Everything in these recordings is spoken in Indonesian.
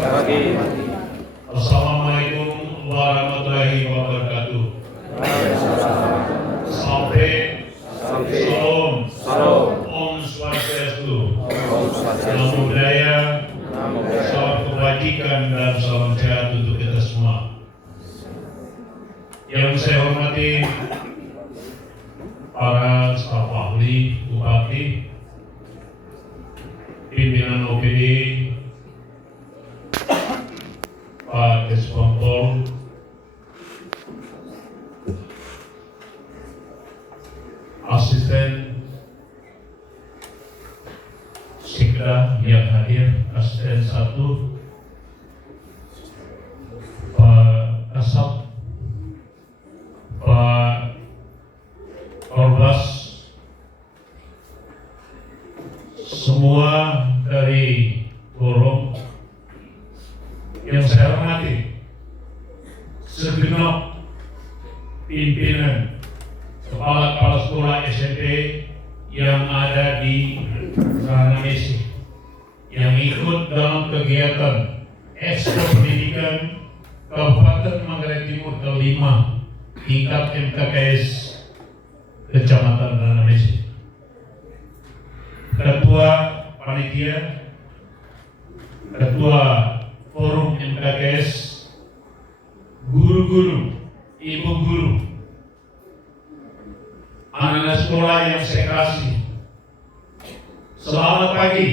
Assalamualaikum warahmatullahi wabarakatuh. Salam. Om Swastiastu. Namo Buddhaya. Salam kebajikan dan salam sehat untuk kita semua. Yang saya hormati para staf ahli, bupati, pimpinan OPD, Pak Kesbangpol, asisten Sekda yang hadir, asisten 1, Pak Asap, Pak Orbas, semua dari forum yang saya hormati, segenap pimpinan kepala sekolah SMP yang ada di Ranamesi yang ikut dalam kegiatan ekskul pendidikan Kabupaten Manggarai Timur ke-5 tingkat MKKS Kecamatan Ranamesi, Ketua Panitia, Ketua Forum MKKS, guru-guru, ibu guru, anak-anak sekolah yang saya kasih, selamat pagi.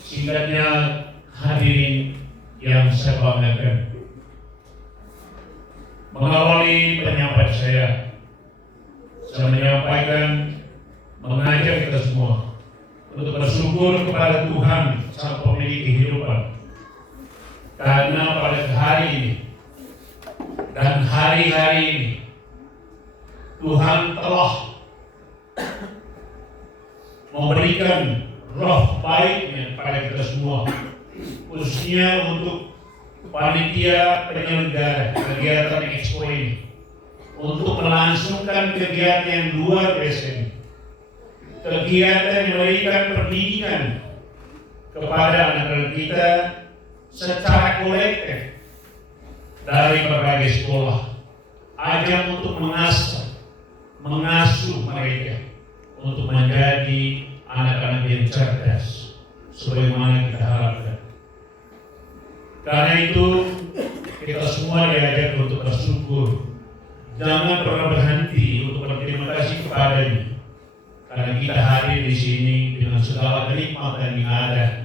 Singkatnya, hadirin yang saya banggakan. Mengawali penyampaian saya menyampaikan, mengajak kita semua untuk bersyukur kepada Tuhan Sang Pemilik kehidupan, karena pada hari ini dan hari-hari ini Tuhan telah memberikan roh baiknya pada kita semua, khususnya untuk panitia penyelenggara kegiatan Expo ini, untuk melangsungkan kegiatan yang luar biasa ini. Kegiatan yang memberikan pendidikan kepada anak-anak kita secara kolektif dari berbagai sekolah, ajang untuk mengasuh mereka untuk menjadi anak-anak yang cerdas sebagaimana kita harapkan. Karena itu kita semua diajak untuk bersyukur, jangan pernah berhenti untuk berterima kasih kepadanya, karena kita hadir di sini dengan segala kenikmatan yang ada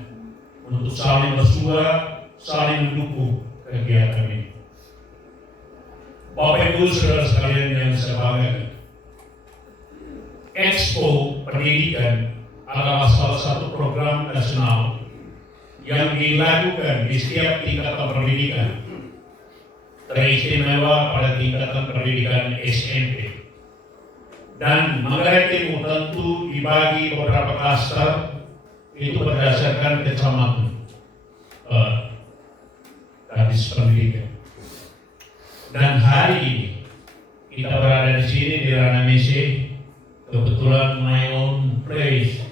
untuk saling bersuara, saling mendukung kegiatan ini. Bapak Ibu saudara sekalian yang saya banggakan, Expo Pendidikan adalah salah satu program nasional yang dilakukan di setiap tingkatan pendidikan, teristimewa pada tingkatan pendidikan SMP. Dan Manggarai Timur tentu dibagi beberapa klaster, itu berdasarkan kecamatan gadis pendidikan. Dan hari ini kita berada di sini di Ranamesi, kebetulan my own place,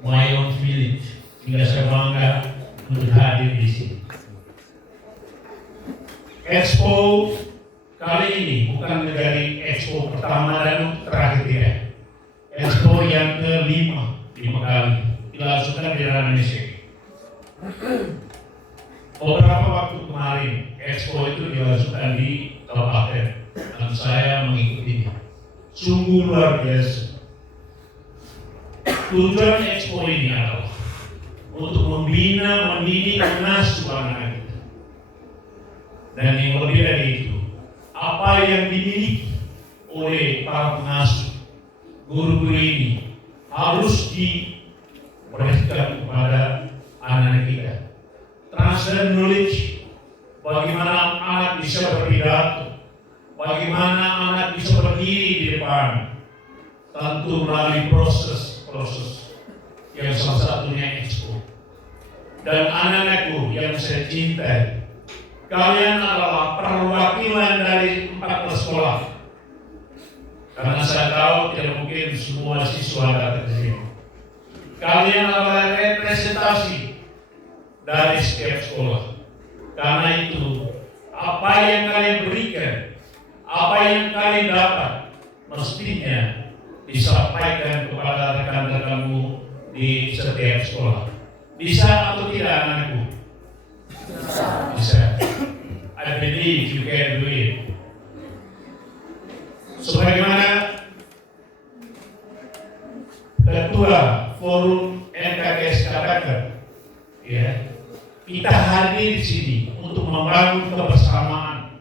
my own village, sehingga saya bangga untuk hadir di sini. Expo kali ini bukan menjadi Expo pertama dan terakhir ya. Expo yang ke-5 kali dilangsungkan di Ranamesi. Beberapa waktu kemarin Expo itu dilangsungkan di Kabupaten dan saya mengikutinya. Sungguh luar biasa. Tujuan Expo ini adalah untuk membina, mendidik, mengasuh anak-anak kita. Dan yang lebih dari itu, apa yang dimiliki oleh para pengasuh, guru-guru ini harus diberikan kepada anak-anak kita. Transfer knowledge, bagaimana anak bisa berpidato, bagaimana anak bisa berdiri di depan, tentu melalui proses yang salah satunya Expo. Dan anak-anakku yang saya cintai, kalian adalah perwakilan dari 14 sekolah. Karena saya tahu tidak mungkin semua siswa datang ke sini. Kalian adalah representasi dari setiap sekolah. Karena itu, apa yang kalian berikan, apa yang kalian dapat, mestinya disampaikan kepada rekan-rekanmu di setiap sekolah. Bisa atau tidak anakku? Bisa. I believe you can do it. Sebagaimana Ketua Forum NKKS katakan, ya, kita hadir di sini untuk membangun kebersamaan,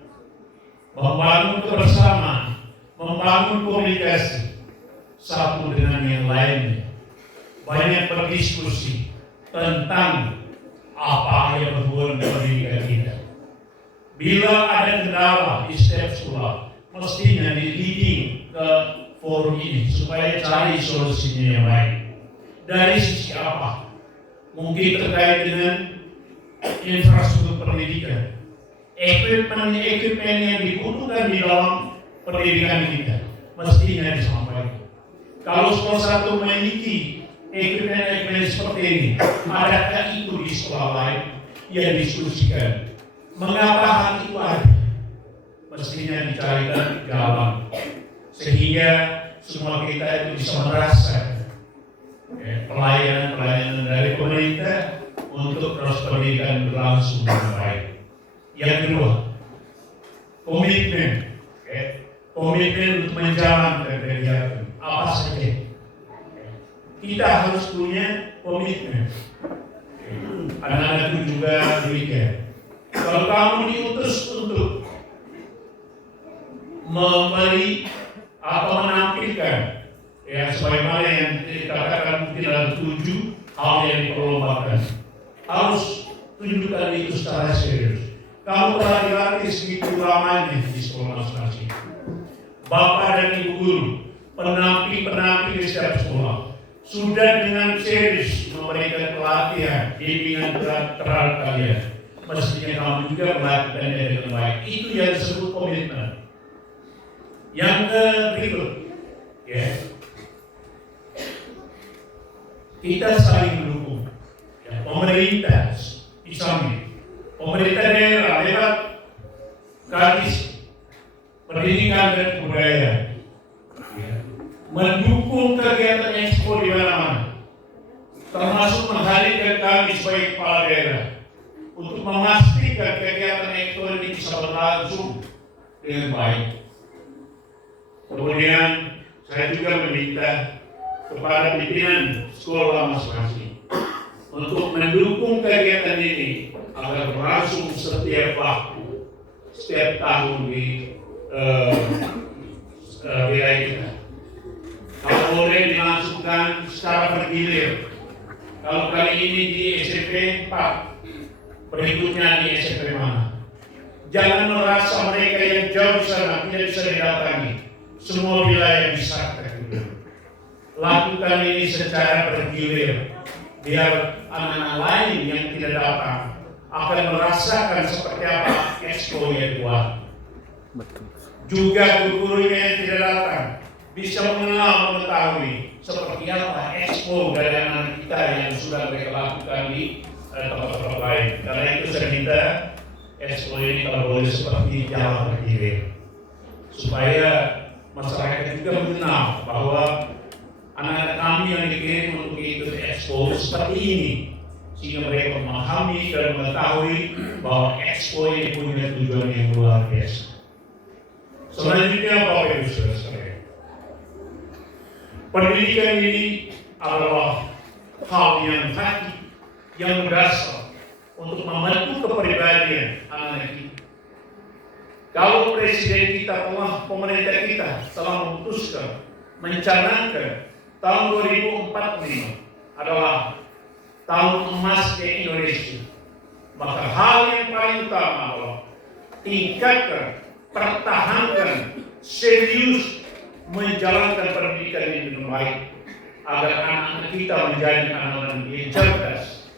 membangun komunikasi satu dengan yang lainnya, banyak berdiskusi tentang apa yang berhubungan dengan pendidikan kita. Bila ada kendala di setiap sekolah, mestinya di-leading ke forum ini supaya cari solusinya yang baik. Dari sisi apa? Mungkin terkait dengan infrastruktur pendidikan, equipment yang dibutuhkan di dalam pendidikan kita, mestinya disampaikan. Kalau sekolah satu memiliki equipment seperti ini, adakah itu di sekolah lain yang diskusikan? Mengapa hal itu ada? Mestinya dicarikan jalan sehingga semua kita itu bisa merasakan pelayanan dari pemerintah untuk proses pendidikan berlangsung dengan baik. Yang kedua, komitmen untuk menjalankan kegiatan apa saja. Kita harus punya komitmen. Anak-anak itu juga demikian. Kalau kamu diutus untuk memberi atau menampilkan, ya sebagaimana yang dikatakan tidak 7 hal yang diperlombakan, harus tunjukkan itu secara serius. Kamu telah dilatih segitu lamanya di sekolah masing-masing. Bapak dan Ibu guru, penampil di setiap sekolah, sudah dengan serius memberikan pelatihan, bimbingan terhadap kalian. Mestinya kamu juga melakukannya dengan baik. Itu yang disebut komitmen. Yang berikut, ya, kita saling mendukung. Ya, pemerintah di samping, pemerintah daerah lewat Kadis Pendidikan dan Kebudayaan, ya, mendukung kegiatan ekspor di mana-mana, termasuk menghadirkan kami sebagai kepala daerah untuk memastikan kegiatan ekspor ini bisa berlangsung dengan baik. Kemudian saya juga meminta kepada pimpinan sekolah masing-masing untuk mendukung kegiatan ini agar berlangsung setiap waktu, setiap tahun di wilayah kita. Kalau boleh dilangsungkan secara bergilir. Kalau kali ini di SMP 4, berikutnya di SMP mana? Jangan merasa mereka yang jauh sana tidak bisa didatangi. Semua wilayah bisa terhubung. Lakukan ini secara bergilir, biar anak-anak lain yang tidak datang akan merasakan seperti apa expo yang dibuat. Juga guru-gurunya yang tidak datang bisa mengetahui seperti apa expo dari anak kita yang sudah mereka lakukan di tempat-tempat lain. Karena itu saya minta expo ini kalau boleh seperti jalan bergilir, supaya masyarakat juga mengenal bahwa anak-anak kami yang dikirim untuk ikut expo seperti ini, sehingga mereka memahami dan mengetahui bahwa expo ini punya tujuan yang luar biasa. Selanjutnya, Bapak Ibu Saudara, pendidikan ini adalah hal yang hati, yang mendasar untuk membentuk kepribadian anak kita. Kalau presiden kita telah, pemerintah kita telah memutuskan, mencanangkan tahun 2045 adalah tahun emas di Indonesia, maka hal yang paling utama adalah tingkatkan, pertahankan, serius menjalankan pendidikan ini dengan baik, agar anak-anak kita menjadi anak-anak yang cerdas,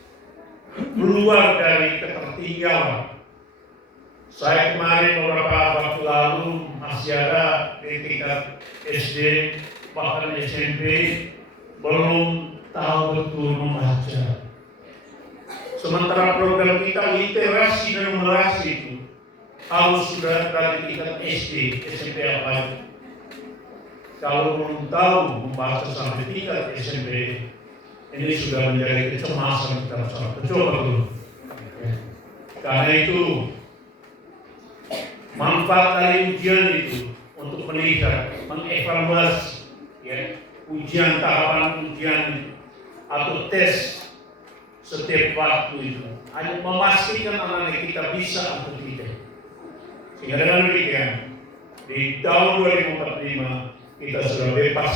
keluar dari ketertinggalan. Saya kemarin beberapa waktu lalu masih ada di tingkat SD, bahkan SMP, belum tahu betul membaca. Sementara program kita literasi dan numerasi itu harus sudah dari tingkat SD, SMP apa. Kalau belum tahu membaca sampai tingkat SMP, ini sudah menjadi kecemasan kita bersama. Coba dulu. Karena itu manfaat dari ujian itu untuk melihat, mengevaluasi ujian, tahapan ujian atau tes setiap waktu itu hanya memastikan anak-anak kita bisa atau tidak. Sehingga dengan demikian di tahun 2045 kita sudah bebas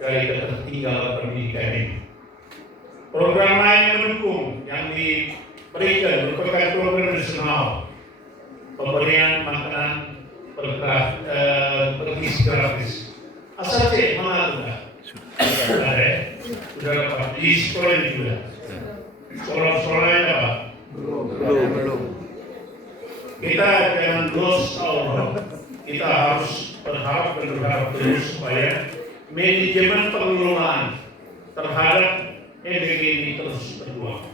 dari ketertinggalan pendidikan ini. Program lain yang mendukung yang diberikan merupakan program nasional pemberian makanan bergizi gratis. Asal cek mana sudah? Sudah dapat di sekolah ini juga. Sekolah lain apa? Belum. Kita jangan lost our. Kita harus berharap terus supaya manajemen pengelolaan terhadap MBG ini terus berjuang.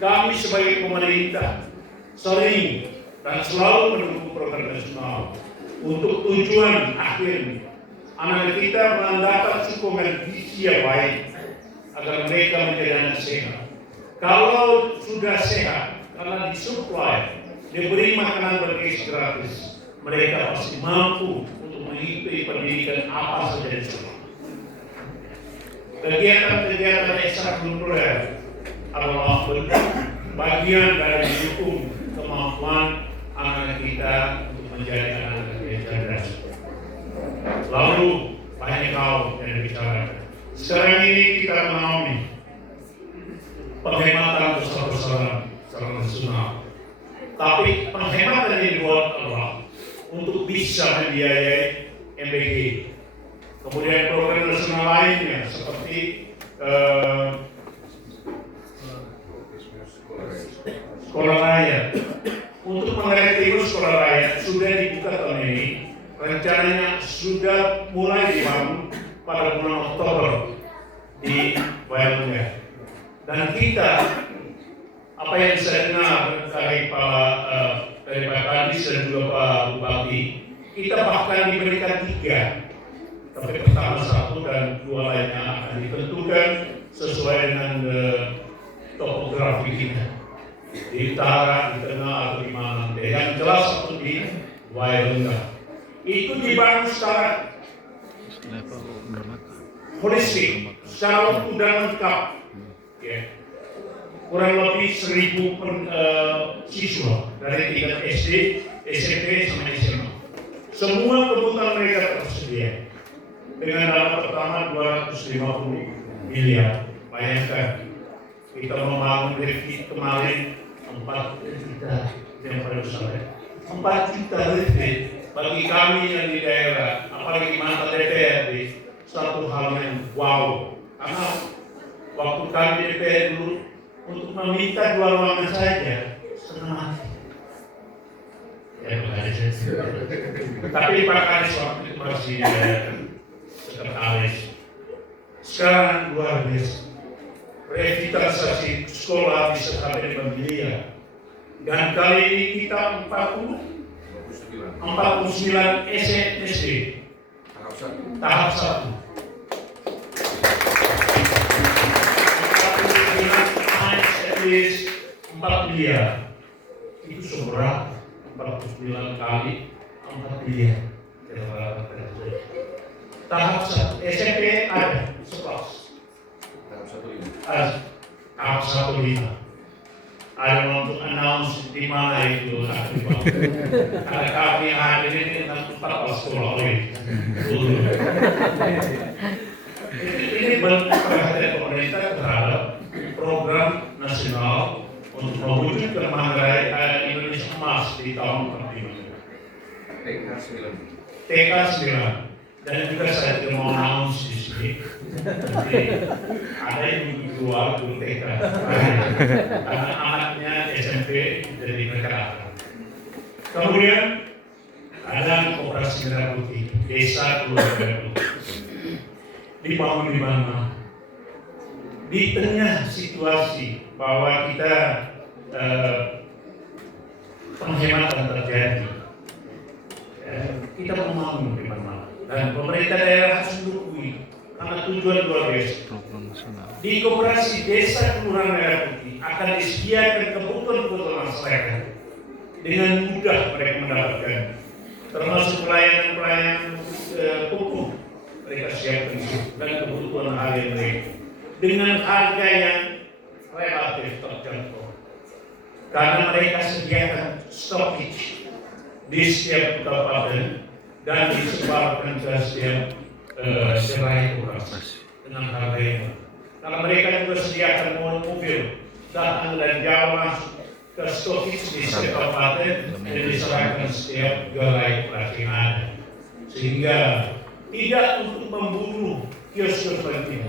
Kami sebagai pemerintah sering dan selalu mendukung program nasional untuk tujuan akhir anak kita mendapat suplemen gizi yang baik agar mereka menjadi anak sehat. Kalau sudah sehat, karena disuplai, diberi makanan bergizi gratis, mereka pasti mampu untuk mengikuti pendidikan apa saja di sekolah. Kegiatan-kegiatan ekstrakurikuler adalah bagian dari mendukung kemampuan anak kita untuk menjadi anak yang cerdas. Lalu banyak hal yang dibicarakan. Sekarang ini kita mengalami penghematan besar-besaran secara nasional. Tapi penghematan yang dibuat adalah untuk bisa membiayai MBG. Kemudian program nasional lainnya seperti sekolah rakyat. Untuk mengreaktivasi sekolah rakyat sudah dibuka tahun ini. Rencananya sudah mulai dibangun pada bulan Oktober di Wayangnya. Dan kita, apa yang saya dengar dari Pak Kadis dan juga Pak Bupati, kita bahkan diberikan 3. Tapi pertama 1 dan 2 lainnya akan ditentukan sesuai dengan topografi kita. Di utara, di tengah, atau di mana. Yang jelas satu di Wayangnya. Itu dibangun secara holistik, secara utuh dan lengkap. Kurang lebih 1.000 siswa dari tingkat SD, SMP, sampai SMA. Semua kebutuhan mereka tersedia. Dengan dana pertama 250 miliar. Bayangkan, kita membangun defisit kemarin 4 juta yang pada besar. 4 juta defisit. Bagi kami yang di daerah, apalagi mantan DPRD, satu hal yang wow. Karena waktu kami DPR dulu untuk meminta 2 ruangan saja setengah mati. Ya Pak Kadis. Tapi Pak Kadis waktu itu masih sekretaris. Sekarang luar biasa. Revitalisasi sekolah bisa sampai 5 miliar. Dan kali ini kita 49 SD tahap 1. 4 miliar. Itu seberapa? 49 kali 4 miliar. Tahap 1 SMP ada 11. Tahap 1 5. Ada untuk announce di mana itu ada kami hadir ini 4 sekolah ini bentuk perhatian pemerintah terhadap program nasional untuk mewujudkan Manggarai Indonesia Emas di tahun 45. TK 9. Dan juga saya tidak mau announce di sini. Ada yang keluar dulu TK. Karena anaknya SMP jadi mereka. Kemudian ada Koperasi Merah Putih, Desa Keluarga Merah Putih. Dibangun di mana? Di tengah situasi bahwa kita penghematan terjadi. Kita membangun di mana, dan pemerintah daerah harus mendukung karena tujuan luar biasa. Di koperasi desa Kelurahan Merah Putih akan disediakan kebutuhan masyarakat dengan mudah mereka mendapatkan, termasuk pelayanan pupuk mereka siap dan kebutuhan harian mereka dengan harga yang relatif terjangkau. Karena mereka sediakan storage di setiap kabupaten dan disebarkan ke setiap serai koperasi dengan harga yang karena mereka juga sediakan mobil datang dan jauh masuk ke storage di setiap kabupaten dan diserahkan setiap gerai koperasi yang ada, sehingga tidak untuk membunuh kios-kios penting,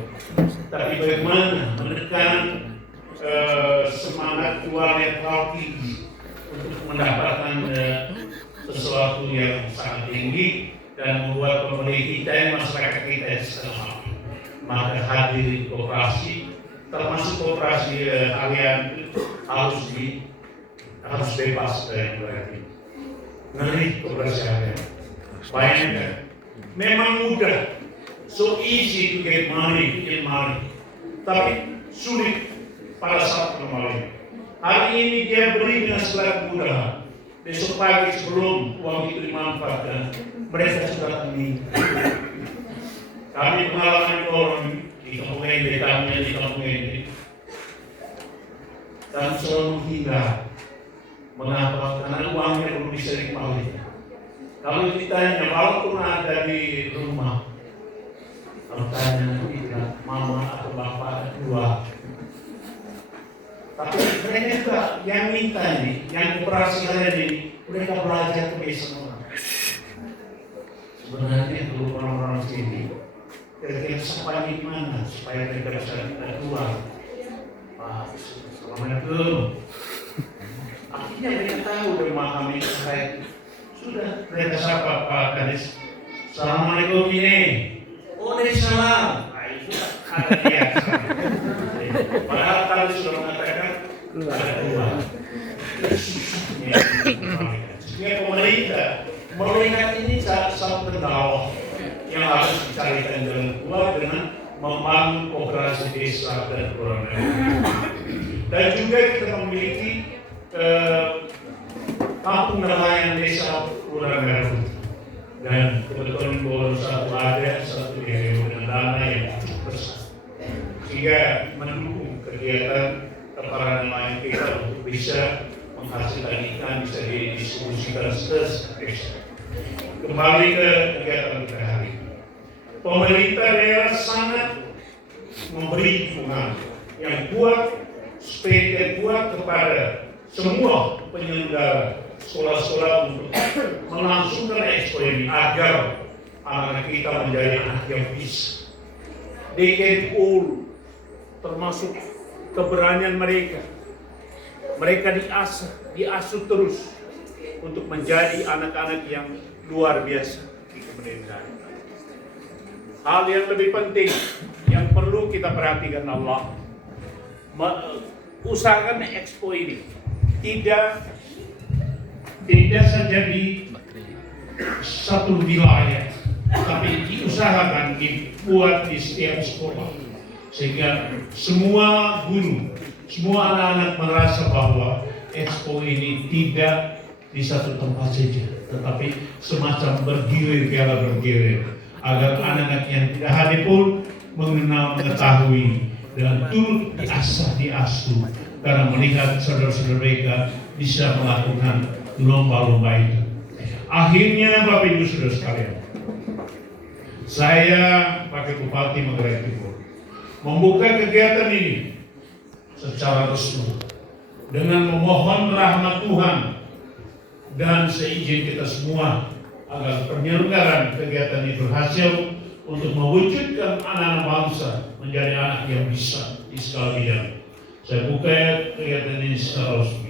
tapi bagaimana menekan semangat jual yang terlalu tinggi untuk mendapatkan sesuatu yang sangat tinggi dan membuat pembeli kita dan masyarakat kita setengah maka hadir di koperasi, termasuk koperasi harian harus bebas dari berarti ngeri koperasi harian. Bayangkan, memang mudah, so easy to get money, tapi sulit pada saat kembali. Hari ini dia beri dengan segala kemudahan. Besok pagi sebelum uang itu dimanfaatkan, mereka sudah meninggal. Kami pengalaman orang di kampung ini, dan selalu menghindar. Mengapa? Karena uangnya belum bisa dikembalikan. Kalau ditanya, walaupun ada di rumah, kalau tanya tidak, mama atau bapak dua. Tapi mereka juga yang minta nih, yang operasi hari ini, mereka belajar kebiasaan orang. Sebenarnya kalau orang-orang sini, kira-kira supaya gimana supaya mereka bisa keluar. Assalamualaikum. Akhirnya mereka tahu dan memahami saya. Sudah mereka sapa Pak Kadis. Assalamualaikum ini. Waalaikumsalam. Ada dia. Padahal tadi sudah mengatakan ada keluar. Ya pemerintah melihat ini satu kendala yang harus dicarikan jalan keluar dengan membangun koperasi desa dan kelurahan. Dan juga kita memiliki kampung nelayan desa Kelurahan Merah Putih. Dan kebetulan baru satu ada, satu yang dengan dana yang cukup besar. Sehingga mendukung kegiatan para nelayan kita untuk bisa menghasilkan ikan bisa didistribusikan ke desa. Kembali ke kegiatan kita hari ini. Pemerintah daerah sangat memberi dukungan yang kuat, spirit kuat kepada semua penyelenggara sekolah-sekolah untuk melangsungkan expo ini agar anak kita menjadi anak yang bisa. They can all, termasuk keberanian mereka. Mereka diasuh terus untuk menjadi anak-anak yang luar biasa di pemerintahan. Hal yang lebih penting yang perlu kita perhatikan Allah, usahakan expo ini tidak saja di satu wilayah, tapi diusahakan dibuat di setiap sekolah sehingga semua guru, semua anak-anak merasa bahwa expo ini tidak di satu tempat saja, tetapi semacam bergilir agar anak-anak yang tidak hadir pun mengetahui dan turut diasuh karena melihat saudara-saudara mereka bisa melakukan lomba-lomba itu. Akhirnya Bapak Ibu Saudara sekalian, saya Wakil Bupati Manggarai Timur membuka kegiatan ini secara resmi dengan memohon rahmat Tuhan dan seizin kita semua agar penyelenggaraan kegiatan ini berhasil untuk mewujudkan anak-anak bangsa menjadi anak yang bisa di segala bidang. Saya buka kegiatan ini secara resmi.